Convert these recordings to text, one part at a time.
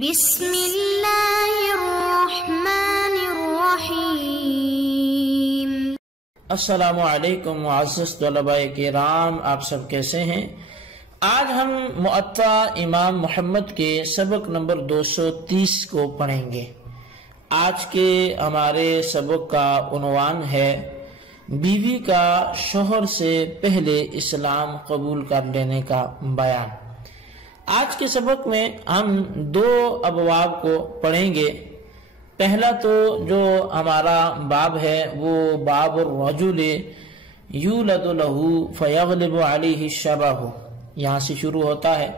بسم اللہ الرحمن الرحیم۔ السلام علیکم معزز طلباء کرام، آپ سب کیسے ہیں؟ آج ہم معطا امام محمد کے سبق نمبر 230 کو پڑھیں گے۔ آج کے ہمارے سبق کا عنوان ہے بیوی کا شوہر سے پہلے اسلام قبول کر لینے کا بیان۔ آج کے سبق میں ہم دو ابواب کو پڑھیں گے۔ پہلا تو جو ہمارا باب ہے وہ باب الرجل یولد له فیغلب علیہ الشبہ، یہاں سے شروع ہوتا ہے۔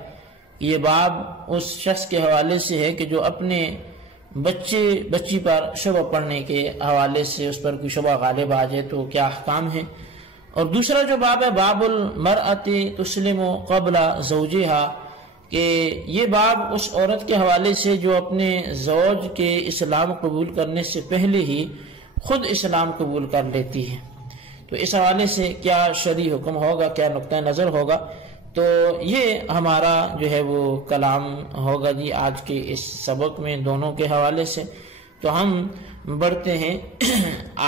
یہ باب اس شخص کے حوالے سے ہے کہ جو اپنے بچی پر شبہ پڑھنے کے حوالے سے اس پر کوئی شبہ غالب آ جائے تو کیا احکام ہیں۔ اور دوسرا جو باب ہے باب المرأة تسلم قبل زوجها، کہ یہ باب اس عورت کے حوالے سے جو اپنے زوج کے اسلام قبول کرنے سے پہلے ہی خود اسلام قبول کر لیتی ہے، تو اس حوالے سے کیا شرعی حکم ہوگا، کیا نقطہ نظر ہوگا، تو یہ ہمارا جو ہے وہ کلام ہوگا جی آج کے اس سبق میں دونوں کے حوالے سے۔ تو ہم بڑھتے ہیں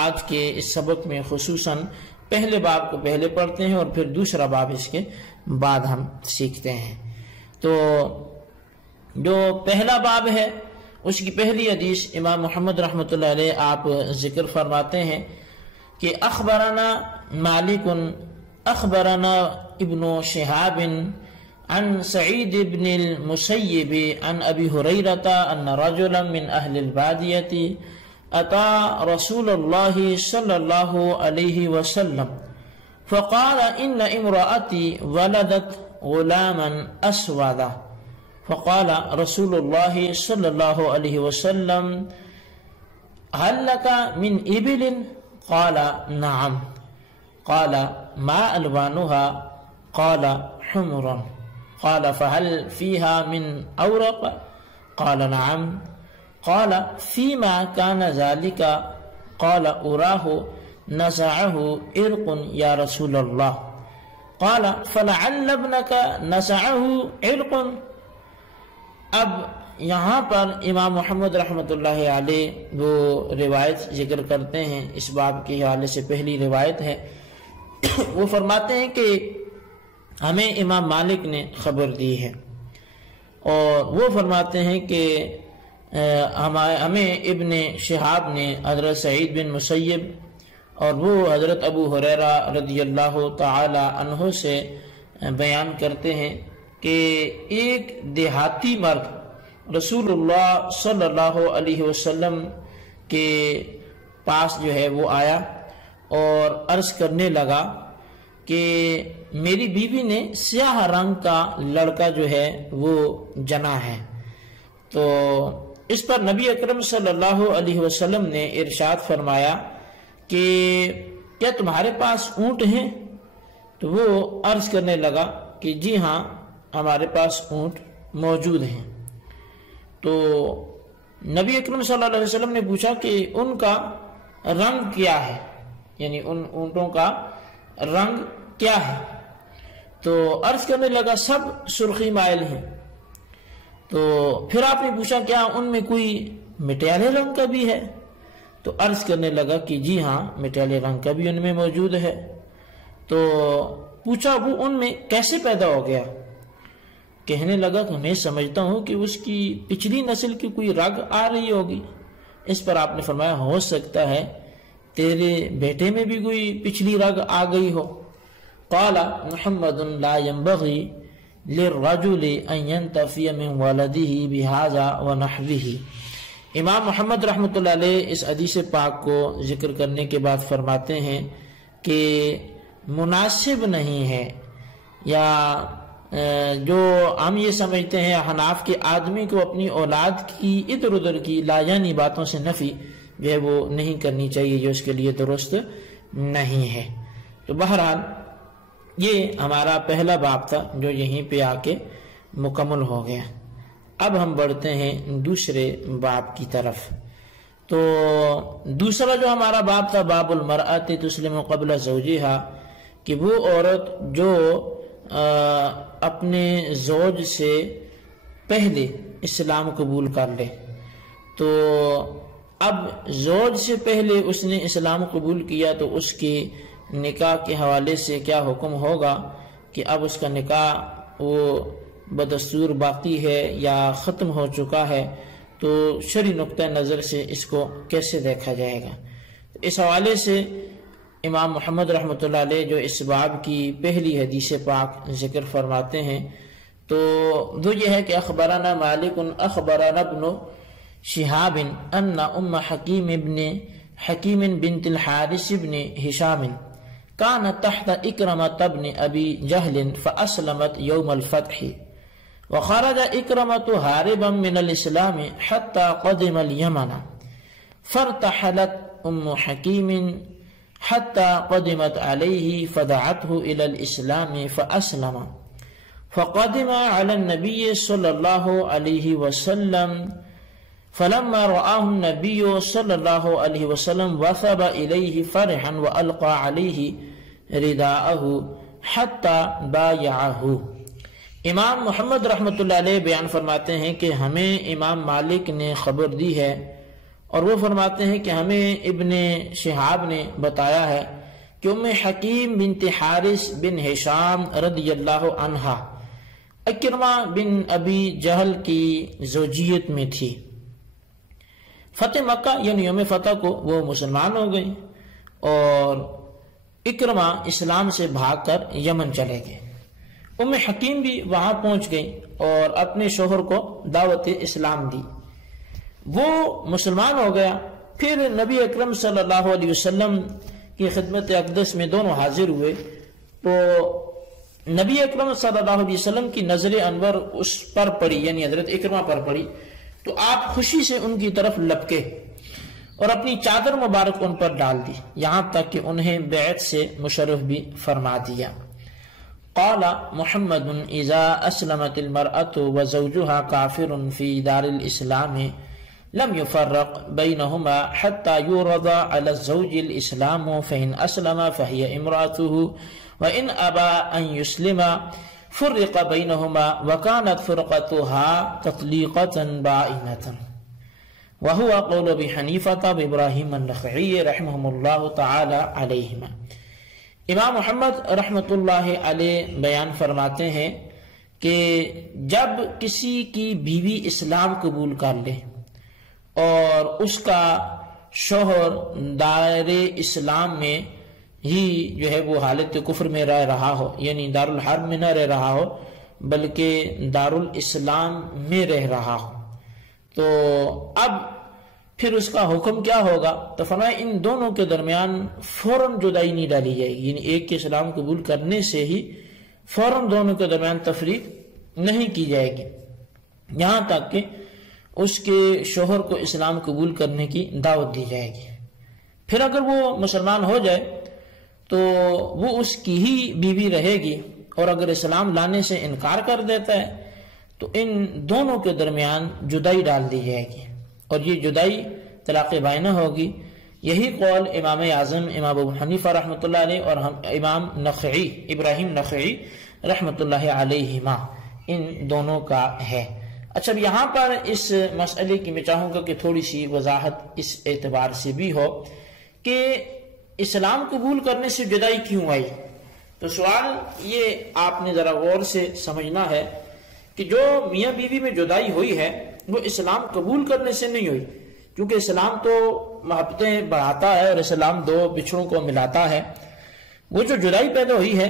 آج کے اس سبق میں، خصوصاً پہلے باب کو پہلے پڑھتے ہیں اور پھر دوسرا باب اس کے بعد ہم سیکھتے ہیں۔ تو جو پہلا باب ہے اس کی پہلی حدیث امام محمد رحمۃ اللہ علیہ آپ ذکر فرماتے ہیں کہ اخبرنا مالک اخبرنا ابن شہاب عن سعید بن المسیب عن ابی ہریرۃ ان رجلا من اہل البادیۃ اتى رسول اللہ صلی اللہ علیہ وسلم فقال ان امرأتی ولدت غلاما اسودا فقال رسول اللہ صلی اللہ علیہ وسلم هل لك من ابل؟ قال نعم۔ قال ما الوانها؟ قال حمر۔ قال فهل فيها من اورق؟ قال نعم۔ قال فيما كان ذلك؟ قال اراه نزعه عرق يا رسول الله۔ قال فلعل ابنك نزعه عرق۔ اب یہاں پر امام محمد رحمۃ اللہ علیہ وہ روایت ذکر کرتے ہیں، اس باب کے حوالے سے پہلی روایت ہے۔ وہ فرماتے ہیں کہ ہمیں امام مالک نے خبر دی ہے، اور وہ فرماتے ہیں کہ ہمیں ابن شہاب نے حضرت سعید بن مسیب اور وہ حضرت ابو ہریرہ رضی اللہ تعالی عنہ سے بیان کرتے ہیں کہ ایک دیہاتی مرد رسول اللہ صلی اللہ علیہ وسلم کے پاس جو ہے وہ آیا اور عرض کرنے لگا کہ میری بیوی نے سیاہ رنگ کا لڑکا جو ہے وہ جنا ہے۔ تو اس پر نبی اکرم صلی اللہ علیہ وسلم نے ارشاد فرمایا کہ کیا تمہارے پاس اونٹ ہیں؟ تو وہ عرض کرنے لگا کہ جی ہاں ہمارے پاس اونٹ موجود ہیں۔ تو نبی اکرم صلی اللہ علیہ وسلم نے پوچھا کہ ان کا رنگ کیا ہے، یعنی ان اونٹوں کا رنگ کیا ہے؟ تو عرض کرنے لگا سب سرخی مائل ہیں۔ تو پھر آپ نے پوچھا کیا ان میں کوئی مٹیالے رنگ کا بھی ہے؟ تو عرض کرنے لگا کہ جی ہاں مٹیالے رنگ کا بھی ان میں موجود ہے۔ تو پوچھا وہ ان میں کیسے پیدا ہو گیا؟ کہنے لگا کہ میں سمجھتا ہوں کہ اس کی پچھلی نسل کی کوئی رگ آ رہی ہوگی۔ اس پر آپ نے فرمایا ہو سکتا ہے تیرے بیٹے میں بھی کوئی پچھلی رگ آ گئی ہو۔ قال محمد لا ينبغي للرجل ان ينتفي من ولده بهذا ونحوه۔ امام محمد رحمۃ اللہ علیہ اس حدیث پاک کو ذکر کرنے کے بعد فرماتے ہیں کہ مناسب نہیں ہے، یا جو ہم یہ سمجھتے ہیں حناف کے آدمی کو اپنی اولاد کی ادھر ادھر کی لاجانی باتوں سے نفی جو ہے وہ نہیں کرنی چاہیے، جو اس کے لیے درست نہیں ہے۔ تو بہرحال یہ ہمارا پہلا باب تھا جو یہیں پہ آ کے مکمل ہو گیا۔ اب ہم بڑھتے ہیں دوسرے باب کی طرف۔ تو دوسرا جو ہمارا باب تھا باب المرأة تسلم قبل زوجها، کہ وہ عورت جو اپنے زوج سے پہلے اسلام قبول کر لے۔ تو اب زوج سے پہلے اس نے اسلام قبول کیا تو اس کے نکاح کے حوالے سے کیا حکم ہوگا کہ اب اس کا نکاح وہ بدستور باقی ہے یا ختم ہو چکا ہے، تو شرعی نقطہ نظر سے اس کو کیسے دیکھا جائے گا۔ اس حوالے سے امام محمد رحمۃ اللہ علیہ جو اس باب کی پہلی حدیث پاک ذکر فرماتے ہیں تو وہ یہ ہے کہ اخبرنا مالک اخبرنا ابن شہاب ان ام حکیم بنت الحارث بن ہشام كانت تحت اکرمۃ بن ابی جہل فاسلمت یوم الفتح وخرج اکرمۃ ہاربا من الاسلام حتى قدم اليمن فارتحلت ام حکیم حتى قدمت عليه فدعته الى الاسلام فاسلم فقدم على النبي صلى الله عليه وسلم فلما رآه النبي صلى الله عليه وسلم وثب إليه فرحا وألقى عليه رداءه حتى بايعه۔ امام محمد رحمۃ اللہ علیہ بیان فرماتے ہیں کہ ہمیں امام مالک نے خبر دی ہے، اور وہ فرماتے ہیں کہ ہمیں ابن شہاب نے بتایا ہے کہ ام حکیم بنت حارث بن ہشام رضی اللہ عنہا اکرمہ بن ابی جہل کی زوجیت میں تھی۔ فتح مکہ یعنی یوم فتح کو وہ مسلمان ہو گئی اور اکرمہ اسلام سے بھاگ کر یمن چلے گئے۔ ام حکیم بھی وہاں پہنچ گئی اور اپنے شوہر کو دعوت اسلام دی، وہ مسلمان ہو گیا۔ پھر نبی اکرم صلی اللہ علیہ وسلم کی خدمت اقدس میں دونوں حاضر ہوئے تو نبی اکرم صلی اللہ علیہ وسلم کی نظر انور اس پر پڑی، یعنی حضرت اکرمہ پر پڑی، تو آپ خوشی سے ان کی طرف لپکے اور اپنی چادر مبارک ان پر ڈال دی، یہاں تک کہ انہیں بیعت سے مشرف بھی فرما دیا۔ قال محمد اذا اسلمت المرأة وزوجها كافر في دار الاسلام لم يفرق بينهما حتى يورد على الزوج الاسلام فإن اسلم فهي امرأته وإن ابى ان يسلم فرق بينهما وكانت فرقتها تطليقة بائنة وهو قول ابي حنيفة وابراهيم النخعي رحمهم الله تعالى عليهما۔ امام محمد رحمۃ اللہ علیہ بیان فرماتے ہیں کہ جب کسی کی بیوی اسلام قبول کر لے اور اس کا شوہر دائرے اسلام میں ہی جو ہے وہ حالت کفر میں رہ رہا ہو، یعنی دار الحرب میں نہ رہ رہا ہو بلکہ دار الاسلام میں رہ رہا ہو، تو اب پھر اس کا حکم کیا ہوگا؟ تو فرمایا ان دونوں کے درمیان فوراً جدائی نہیں ڈالی جائے گی، یعنی ایک کے اسلام قبول کرنے سے ہی فوراً دونوں کے درمیان تفریق نہیں کی جائے گی، یہاں تک کہ اس کے شوہر کو اسلام قبول کرنے کی دعوت دی جائے گی۔ پھر اگر وہ مسلمان ہو جائے تو وہ اس کی ہی بیوی رہے گی، اور اگر اسلام لانے سے انکار کر دیتا ہے تو ان دونوں کے درمیان جدائی ڈال دی جائے گی، اور یہ جدائی طلاق بائنہ ہوگی۔ یہی قول امام اعظم امام ابو حنیفہ رحمۃ اللہ علیہ اور امام نخعی ابراہیم نخعی رحمۃ اللہ علیہما ان دونوں کا ہے۔ اچھا، یہاں پر اس مسئلے کی میں چاہوں گا کہ تھوڑی سی وضاحت اس اعتبار سے بھی ہو کہ اسلام قبول کرنے سے جدائی کیوں آئی؟ تو سوال یہ آپ نے ذرا غور سے سمجھنا ہے کہ جو میاں بیوی میں جدائی ہوئی ہے وہ اسلام قبول کرنے سے نہیں ہوئی، کیونکہ اسلام تو محبتیں بڑھاتا ہے اور اسلام دو بچھڑوں کو ملاتا ہے۔ وہ جو جدائی پیدا ہوئی ہے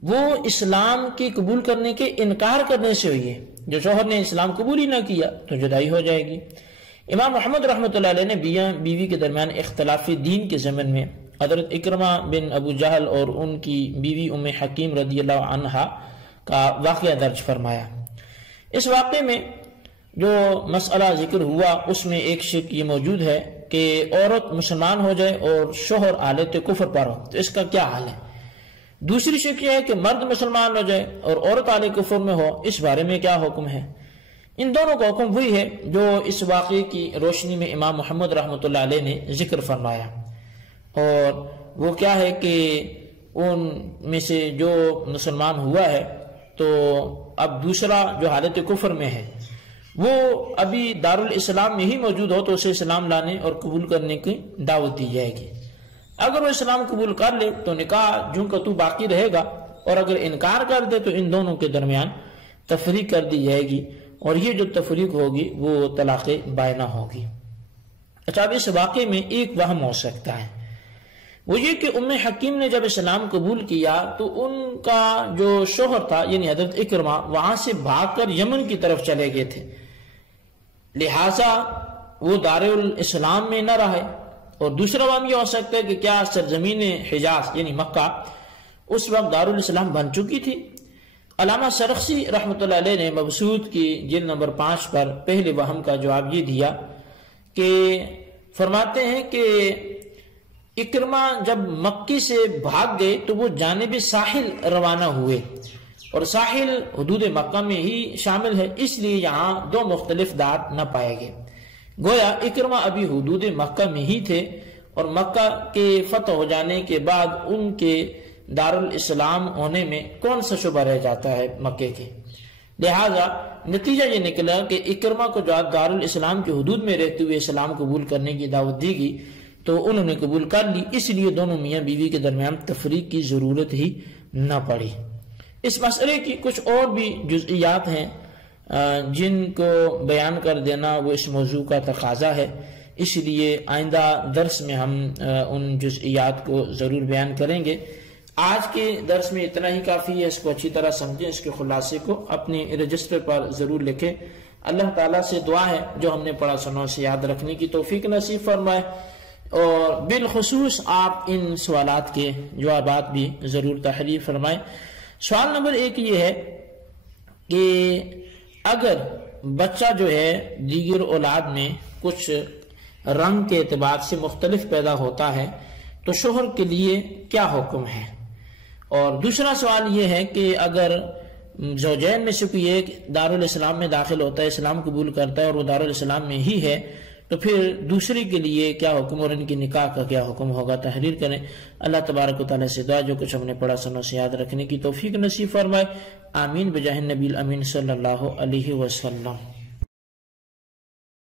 وہ اسلام کی قبول کرنے کے انکار کرنے سے ہوئی ہے۔ جو شوہر نے اسلام قبول ہی نہ کیا تو جدائی ہو جائے گی۔ امام محمد رحمۃ اللہ علیہ نے میاں بیوی کے درمیان اختلاف دین کے ضمن میں حضرت اکرمہ بن ابو جہل اور ان کی بیوی ام حکیم رضی اللہ عنہا کا واقعہ درج فرمایا۔ اس واقعے میں جو مسئلہ ذکر ہوا اس میں ایک شک یہ موجود ہے کہ عورت مسلمان ہو جائے اور شوہر حالت کفر پر ہو تو اس کا کیا حال ہے۔ دوسری شک یہ ہے کہ مرد مسلمان ہو جائے اور عورت حالت کفر میں ہو، اس بارے میں کیا حکم ہے۔ ان دونوں کا حکم وہی ہے جو اس واقعے کی روشنی میں امام محمد رحمۃ اللہ علیہ نے ذکر فرمایا، اور وہ کیا ہے کہ ان میں سے جو مسلمان ہوا ہے تو اب دوسرا جو حالت کفر میں ہے وہ ابھی دارالاسلام میں ہی موجود ہو تو اسے اسلام لانے اور قبول کرنے کی دعوت دی جائے گی۔ اگر وہ اسلام قبول کر لے تو نکاح جوں کا تو باقی رہے گا، اور اگر انکار کر دے تو ان دونوں کے درمیان تفریق کر دی جائے گی، اور یہ جو تفریق ہوگی وہ طلاق بائنہ ہوگی۔ اچھا، اب اس واقعے میں ایک وہم ہو سکتا ہے، وہ یہ کہ ام حکیم نے جب اسلام قبول کیا تو ان کا جو شوہر تھا یعنی حضرت اکرمہ وہاں سے بھاگ کر یمن کی طرف چلے گئے تھے، لہٰذا وہ دارالاسلام میں نہ رہے۔ اور دوسرا وہم یہ ہو سکتا ہے کہ کیا سرزمین حجاز یعنی مکہ اس وقت دارالاسلام بن چکی تھی۔ علامہ سرخسی رحمۃ اللہ علیہ نے مبسوط کی جلد نمبر 5 پر پہلے وہم کا جواب یہ دیا کہ فرماتے ہیں کہ اکرمہ جب مکی سے بھاگ گئے تو وہ جانب ساحل روانہ ہوئے، اور ساحل حدود مکہ میں ہی شامل ہے، اس لیے یہاں دو مختلف دات نہ پائے گئے۔ گویا اکرمہ ابھی حدود مکہ میں ہی تھے، اور مکہ کے فتح ہو جانے کے بعد ان کے دارالاسلام ہونے میں کون سا شبہ رہ جاتا ہے مکے کے۔ لہٰذا نتیجہ یہ نکلا کہ اکرمہ کو جو دارالاسلام کے حدود میں رہتے ہوئے اسلام قبول کرنے کی دعوت دی گئی تو انہوں نے قبول کر لی، اس لیے دونوں میاں بیوی کے درمیان تفریق کی ضرورت ہی نہ پڑی۔ اس مسئلے کی کچھ اور بھی جزئیات ہیں جن کو بیان کر دینا وہ اس موضوع کا تقاضا ہے، اس لیے آئندہ درس میں ہم ان جزئیات کو ضرور بیان کریں گے۔ آج کے درس میں اتنا ہی کافی ہے، اس کو اچھی طرح سمجھیں، اس کے خلاصے کو اپنے رجسٹر پر ضرور لکھیں۔ اللہ تعالیٰ سے دعا ہے جو ہم نے پڑھا سنا اسے یاد رکھنے کی توفیق نصیب فرمائے، اور بالخصوص آپ ان سوالات کے جوابات بھی ضرور تحریر فرمائیں۔ سوال نمبر 1 یہ ہے کہ اگر بچہ جو ہے دیگر اولاد میں کچھ رنگ کے اعتبار سے مختلف پیدا ہوتا ہے تو شوہر کے لیے کیا حکم ہے؟ اور دوسرا سوال یہ ہے کہ اگر زوجین میں سے کوئی ایک دارالاسلام میں داخل ہوتا ہے، اسلام قبول کرتا ہے اور وہ دارالاسلام میں ہی ہے، تو پھر دوسری کے لیے کیا حکم اور ان کی نکاح کا کیا حکم ہوگا؟ تحریر کریں۔ اللہ تبارک و تعالیٰ سے دعا جو کچھ ہم نے پڑھا سنا سے یاد رکھنے کی توفیق نصیب فرمائے، آمین بجاہ النبی الامین صلی اللہ علیہ وسلم۔